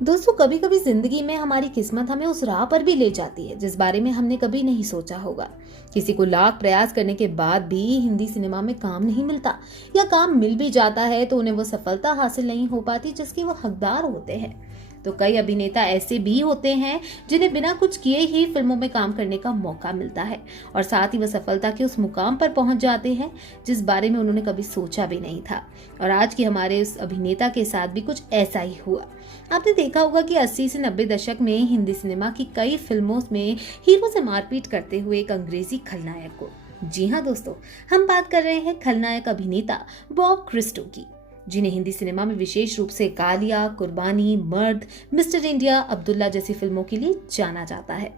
दोस्तों, कभी कभी जिंदगी में हमारी किस्मत हमें उस राह पर भी ले जाती है जिस बारे में हमने कभी नहीं सोचा होगा। किसी को लाख प्रयास करने के बाद भी हिंदी सिनेमा में काम नहीं मिलता, या काम मिल भी जाता है तो उन्हें वो सफलता हासिल नहीं हो पाती जिसके वो हकदार होते हैं। तो कई अभिनेता ऐसे भी होते हैं जिन्हें बिना कुछ किए ही फिल्मों में काम करने का मौका मिलता है, और साथ ही वह सफलता के उस मुकाम पर पहुंच जाते हैं जिस बारे में उन्होंने कभी सोचा भी नहीं था। और आज के हमारे उस अभिनेता के साथ भी कुछ ऐसा ही हुआ। आपने देखा होगा कि 80 से 90 दशक में हिंदी सिनेमा की कई फिल्मों में हीरो से मारपीट करते हुए एक अंग्रेजी खलनायक को, जी हाँ दोस्तों, हम बात कर रहे हैं खलनायक अभिनेता बॉब क्रिस्टो की, जिन्हें हिंदी सिनेमा में विशेष रूप से कालिया, कुर्बानी, मर्द, मिस्टर इंडिया, अब्दुल्ला जैसी फिल्मों के लिए जाना जाता है।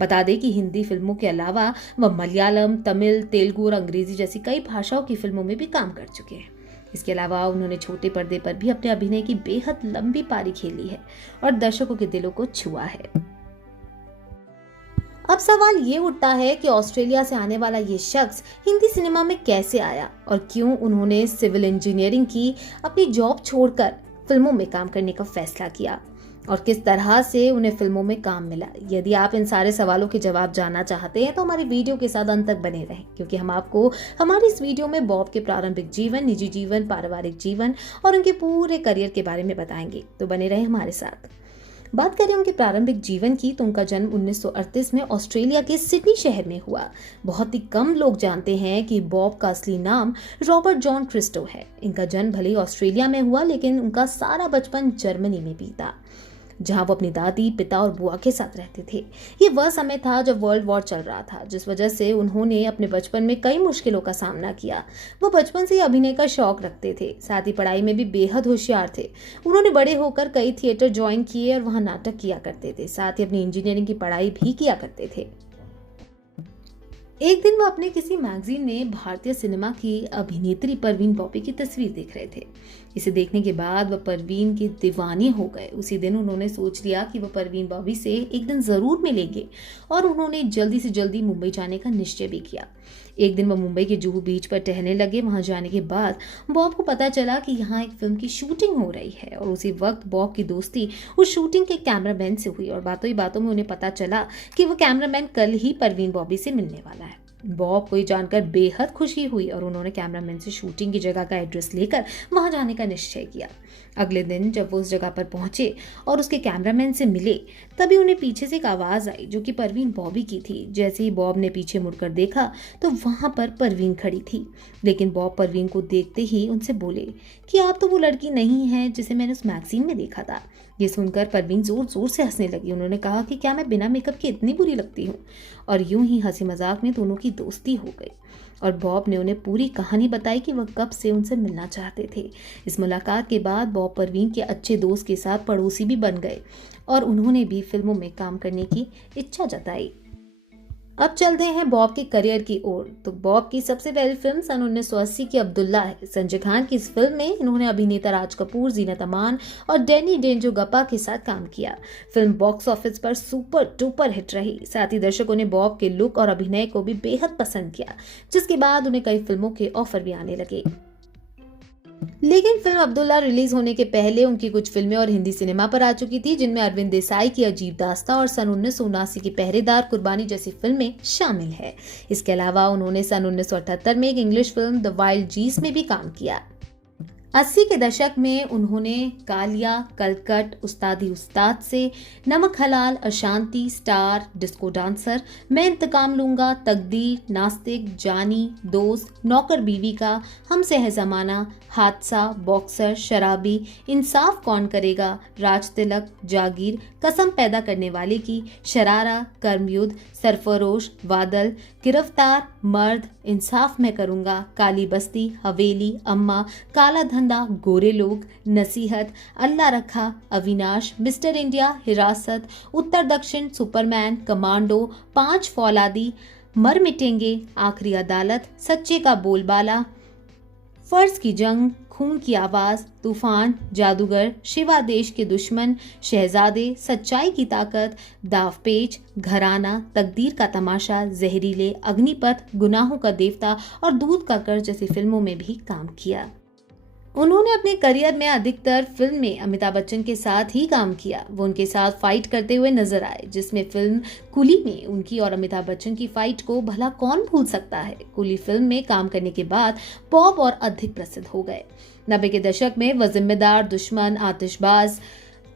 बता दें कि हिंदी फिल्मों के अलावा वह मलयालम, तमिल, तेलुगु और अंग्रेजी जैसी कई भाषाओं की फिल्मों में भी काम कर चुके हैं। इसके अलावा उन्होंने छोटे पर्दे पर भी अपने अभिनय की बेहद लंबी पारी खेली है और दर्शकों के दिलों को छुआ है। अब सवाल ये उठता है कि ऑस्ट्रेलिया से आने वाला ये शख्स हिंदी सिनेमा में कैसे आया और क्यों उन्होंने सिविल इंजीनियरिंग की अपनी जॉब छोड़कर फिल्मों में काम करने का फैसला किया, और किस तरह से उन्हें फिल्मों में काम मिला। यदि आप इन सारे सवालों के जवाब जानना चाहते हैं तो हमारी वीडियो के साथ अंत तक बने रहें, क्योंकि हम आपको हमारी इस वीडियो में बॉब के प्रारंभिक जीवन, निजी जीवन, पारिवारिक जीवन और उनके पूरे करियर के बारे में बताएंगे। तो बने रहें हमारे साथ। बात करें उनके प्रारंभिक जीवन की तो उनका जन्म 1938 में ऑस्ट्रेलिया के सिडनी शहर में हुआ। बहुत ही कम लोग जानते हैं कि बॉब का असली नाम रॉबर्ट जॉन क्रिस्टो है। इनका जन्म भले ही ऑस्ट्रेलिया में हुआ, लेकिन उनका सारा बचपन जर्मनी में बीता, जहां वो अपनी दादी, पिता और बुआ के साथ रहते थे। ये वह समय था जब वर्ल्ड वॉर चल रहा था, जिस वजह से उन्होंने अपने बचपन में कई मुश्किलों का सामना किया। वो बचपन से ही अभिनय का शौक रखते थे, साथ ही पढ़ाई में भी बेहद होशियार थे। उन्होंने बड़े होकर कई थिएटर ज्वाइन किए और वहां नाटक किया करते थे, साथ ही अपनी इंजीनियरिंग की पढ़ाई भी किया करते थे। एक दिन वो अपने किसी मैगजीन में भारतीय सिनेमा की अभिनेत्री परवीन बॉबी की तस्वीर देख रहे थे। इसे देखने के बाद वह परवीन के दीवाने हो गए। उसी दिन उन्होंने सोच लिया कि वह परवीन बॉबी से एक दिन जरूर मिलेंगे, और उन्होंने जल्दी से जल्दी मुंबई जाने का निश्चय भी किया। एक दिन वह मुंबई के जुहू बीच पर टहलने लगे। वहां जाने के बाद बॉब को पता चला कि यहाँ एक फिल्म की शूटिंग हो रही है, और उसी वक्त बॉब की दोस्ती उस शूटिंग के कैमरामैन से हुई, और बातों ही बातों में उन्हें पता चला कि वो कैमरामैन कल ही परवीन बॉबी से मिलने वाला है। बॉब को जानकर बेहद खुशी हुई और उन्होंने कैमरामैन से शूटिंग की जगह का एड्रेस लेकर वहां जाने का निश्चय किया। अगले दिन जब वो उस जगह पर पहुंचे और उसके कैमरामैन से मिले, तभी उन्हें पीछे से एक आवाज आई जो कि परवीन बॉबी की थी। जैसे ही बॉब ने पीछे मुड़कर देखा तो वहां पर परवीन खड़ी थी, लेकिन बॉब परवीन को देखते ही उनसे बोले कि आप तो वो लड़की नहीं हैं जिसे मैंने उस मैगजीन में देखा था। ये सुनकर परवीन जोर जोर से हंसने लगी। उन्होंने कहा कि क्या मैं बिना मेकअप के इतनी बुरी लगती हूँ, और यूं ही हंसी मजाक में दोनों की दोस्ती हो गई। और बॉब ने उन्हें पूरी कहानी बताई कि वह कब से उनसे मिलना चाहते थे। इस मुलाकात के बाद बॉब परवीन के अच्छे दोस्त के साथ पड़ोसी भी बन गए, और उन्होंने भी फिल्मों में काम करने की इच्छा जताई। अब चलते हैं बॉब के करियर की ओर। तो बॉब की सबसे पहली फिल्म सन 1980 की अब्दुल्ला है। संजय खान की इस फिल्म में इन्होंने अभिनेता राज कपूर, जीनत अमान और डैनी डेंजोगपा के साथ काम किया। फिल्म बॉक्स ऑफिस पर सुपर डुपर हिट रही। साथ ही दर्शकों ने बॉब के लुक और अभिनय को भी बेहद पसंद किया, जिसके बाद उन्हें कई फिल्मों के ऑफर भी आने लगे। लेकिन फिल्म अब्दुल्ला रिलीज होने के पहले उनकी कुछ फिल्में और हिंदी सिनेमा पर आ चुकी थी, जिनमें अरविंद देसाई की अजीब दास्तां और सन 1979 की पहरेदार, कुर्बानी जैसी फिल्में शामिल है। इसके अलावा उन्होंने सन 1978 में एक इंग्लिश फिल्म द वाइल्ड जीस में भी काम किया। 80 के दशक में उन्होंने कालिया, कलकट, उस्तादी उस्ताद से, नमक हलाल, अशांति, स्टार, डिस्को डांसर, मैं इंतकाम लूंगा, तकदीर, नास्तिक, जानी, दोस्त, नौकर बीवी का, हमसे है जमाना, हादसा, बॉक्सर, शराबी, इंसाफ कौन करेगा, राज तिलक, जागीर, कसम पैदा करने वाले की, शरारा, कर्मयुद्ध, सरफरोश, बादल, गिरफ्तार, मर्द, इंसाफ मैं करूंगा, काली बस्ती, हवेली, अम्मा, काला धंधा, गोरे लोग, नसीहत, अल्लाह रखा, अविनाश, मिस्टर इंडिया, हिरासत, उत्तर दक्षिण, सुपरमैन, कमांडो, 5 फौलादी, मर मिटेंगे, आखिरी अदालत, सच्चे का बोलबाला, फर्ज की जंग, खून की आवाज, तूफान, जादूगर, शिवा देश के दुश्मन, शहजादे, सच्चाई की ताकत, दावपेच, घराना, तकदीर का तमाशा, जहरीले, अग्निपथ, गुनाहों का देवता और दूध का कर्ज जैसी फिल्मों में भी काम किया। उन्होंने अपने करियर में अधिकतर फिल्म में अमिताभ बच्चन के साथ ही काम किया। वो उनके साथ फाइट करते हुए नजर आए, जिसमें फिल्म कुली में उनकी और अमिताभ बच्चन की फाइट को भला कौन भूल सकता है। कुली फिल्म में काम करने के बाद बॉब और अधिक प्रसिद्ध हो गए। 90 के दशक में वह जिम्मेदार, दुश्मन, आतिशबाज,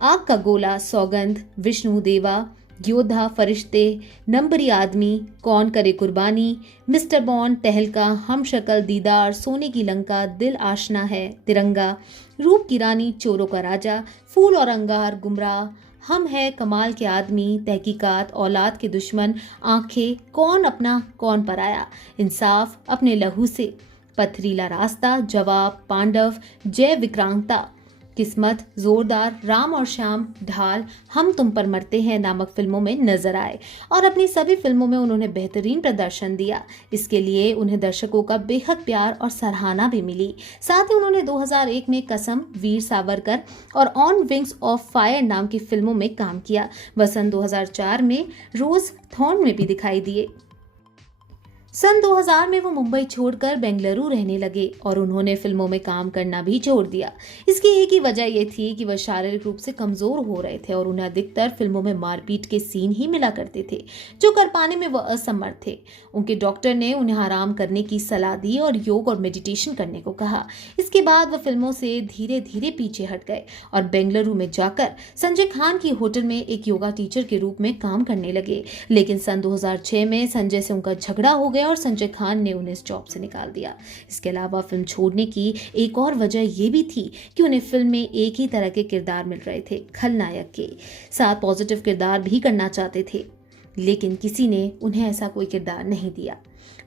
आग का गोला, सौगंध, विष्णु देवा, योद्धा, फरिश्ते, नंबरी आदमी, कौन करे कुर्बानी, मिस्टर बॉन्ड, तहलका, हम शक्ल, दीदार, सोने की लंका, दिल आशना है, तिरंगा, रूप की रानी, चोरों का राजा, फूल और अंगार, गुमराह, हम है, कमाल के आदमी, तहकीकात, औलाद के दुश्मन, आंखें, कौन अपना कौन पराया, इंसाफ, अपने लहू से, पथरीला रास्ता, जवाब, पांडव, जय विक्रांता, किस्मत, जोरदार, राम और श्याम, ढाल, हम तुम पर मरते हैं नामक फिल्मों में नजर आए और अपनी सभी फिल्मों में उन्होंने बेहतरीन प्रदर्शन दिया। इसके लिए उन्हें दर्शकों का बेहद प्यार और सराहना भी मिली। साथ ही उन्होंने 2001 में कसम, वीर सावरकर और ऑन विंग्स ऑफ फायर नाम की फिल्मों में काम किया। वह सन 2004 में रोज थॉर्न में भी दिखाई दिए। सन 2000 में वो मुंबई छोड़कर बेंगलुरु रहने लगे और उन्होंने फिल्मों में काम करना भी छोड़ दिया। इसकी एक ही वजह ये थी कि वह शारीरिक रूप से कमजोर हो रहे थे और उन्हें अधिकतर फिल्मों में मारपीट के सीन ही मिला करते थे, जो कर पाने में वह असमर्थ थे। उनके डॉक्टर ने उन्हें आराम करने की सलाह दी और योग और मेडिटेशन करने को कहा। इसके बाद वह फिल्मों से धीरे धीरे पीछे हट गए और बेंगलुरु में जाकर संजय खान की होटल में एक योगा टीचर के रूप में काम करने लगे। लेकिन सन 2006 में संजय से उनका झगड़ा हो गया और संजय खान ने उन्हें इस जॉब से निकाल दिया। इसके अलावा फिल्म छोड़ने की एक और वजह यह भी थी कि उन्हें फिल्म में एक ही तरह के किरदार मिल रहे थे। खलनायक के साथ पॉजिटिव किरदार भी करना चाहते थे, लेकिन किसी ने उन्हें ऐसा कोई किरदार नहीं दिया।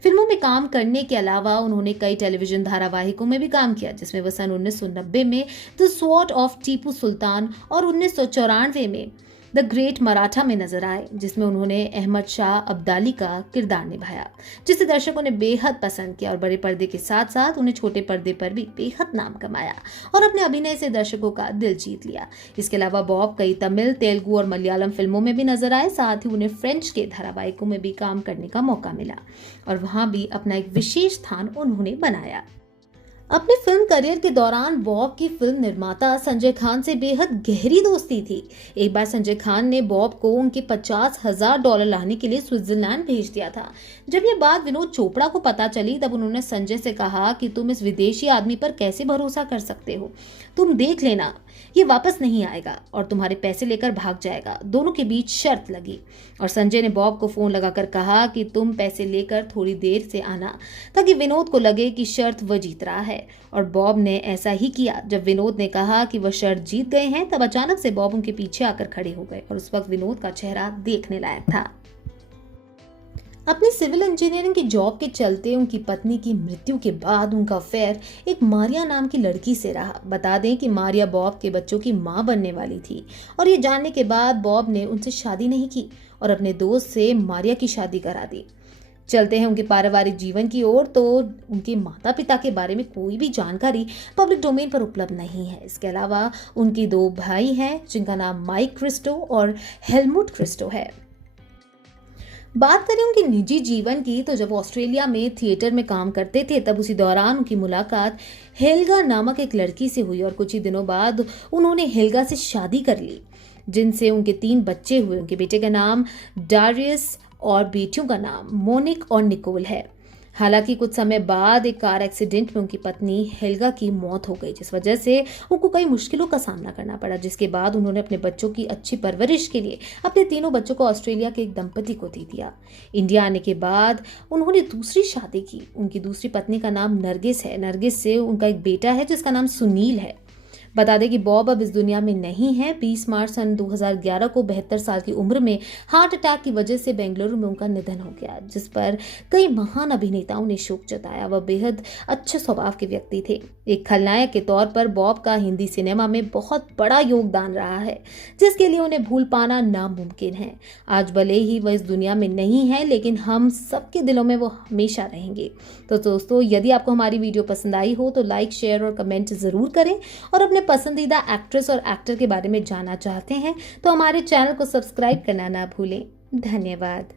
फिल्मों में काम करने के अलावा उन्होंने कई टेलीविजन धारावाहिकों में भी काम किया, जिसमें वह सन 1990 में the sword of Tipu Sultan और 1994 में द ग्रेट मराठा में नजर आए, जिसमें उन्होंने अहमद शाह अब्दाली का किरदार निभाया, जिसे दर्शकों ने बेहद पसंद किया और बड़े पर्दे के साथ साथ उन्हें छोटे पर्दे पर भी बेहद नाम कमाया और अपने अभिनय से दर्शकों का दिल जीत लिया। इसके अलावा बॉब कई तमिल, तेलुगु और मलयालम फिल्मों में भी नजर आए। साथ ही उन्हें फ्रेंच के धारावाहिकों में भी काम करने का मौका मिला और वहां भी अपना एक विशेष स्थान उन्होंने बनाया। अपने फिल्म करियर के दौरान बॉब की फिल्म निर्माता संजय खान से बेहद गहरी दोस्ती थी। एक बार संजय खान ने बॉब को उनके $50,000 लाने के लिए स्विट्जरलैंड भेज दिया था। जब ये बात विनोद चोपड़ा को पता चली, तब उन्होंने संजय से कहा कि तुम इस विदेशी आदमी पर कैसे भरोसा कर सकते हो, तुम देख लेना, ये वापस नहीं आएगा और तुम्हारे पैसे लेकर भाग जाएगा। दोनों के बीच शर्त लगी और संजय ने बॉब को फोन लगाकर कहा कि तुम पैसे लेकर थोड़ी देर से आना, ताकि विनोद को लगे कि शर्त वह जीत रहा है। और बॉब ने ऐसा ही किया। जब विनोद ने कहा कि वह शर्त जीत गए हैं, तब अचानक से बॉब उनके पीछे आकर खड़े हो गए और उस वक्त विनोद का चेहरा देखने लायक था। अपनी सिविल इंजीनियरिंग की जॉब के चलते उनकी पत्नी की मृत्यु के बाद उनका अफेयर एक मारिया नाम की लड़की से रहा। बता दें कि मारिया बॉब के बच्चों की मां बनने वाली थी और ये जानने के बाद बॉब ने उनसे शादी नहीं की और अपने दोस्त से मारिया की शादी करा दी। चलते हैं उनके पारिवारिक जीवन की ओर, तो उनके माता पिता के बारे में कोई भी जानकारी पब्लिक डोमेन पर उपलब्ध नहीं है। इसके अलावा उनकी 2 भाई हैं, जिनका नाम माइक क्रिस्टो और हेलमुट क्रिस्टो है। बात करें उनके निजी जीवन की, तो जब ऑस्ट्रेलिया में थिएटर में काम करते थे, तब उसी दौरान उनकी मुलाकात हेल्गा नामक एक लड़की से हुई और कुछ ही दिनों बाद उन्होंने हेल्गा से शादी कर ली, जिनसे उनके 3 बच्चे हुए। उनके बेटे का नाम डारियस और बेटियों का नाम मोनिक और निकोल है। हालांकि कुछ समय बाद एक कार एक्सीडेंट में उनकी पत्नी हेल्गा की मौत हो गई, जिस वजह से उनको कई मुश्किलों का सामना करना पड़ा, जिसके बाद उन्होंने अपने बच्चों की अच्छी परवरिश के लिए अपने 3 बच्चों को ऑस्ट्रेलिया के एक दंपति को दे दिया। इंडिया आने के बाद उन्होंने दूसरी शादी की। उनकी दूसरी पत्नी का नाम नरगिस है। नरगिस से उनका एक बेटा है जिसका नाम सुनील है। बता दें कि बॉब अब इस दुनिया में नहीं है। 20 मार्च सन 2011 को 72 साल की उम्र में हार्ट अटैक की वजह से बेंगलुरु में उनका निधन हो गया, जिस पर कई महान अभिनेताओं ने शोक जताया। वह बेहद अच्छे स्वभाव के व्यक्ति थे। एक खलनायक के तौर पर बॉब का हिंदी सिनेमा में बहुत बड़ा योगदान रहा है, जिसके लिए उन्हें भूल पाना नामुमकिन है। आज भले ही वह इस दुनिया में नहीं है, लेकिन हम सबके दिलों में वो हमेशा रहेंगे। तो दोस्तों, यदि आपको हमारी वीडियो पसंद आई हो तो लाइक, शेयर और कमेंट जरूर करें और अपने पसंदीदा एक्ट्रेस और एक्टर के बारे में जानना चाहते हैं तो हमारे चैनल को सब्सक्राइब करना ना भूलें। धन्यवाद।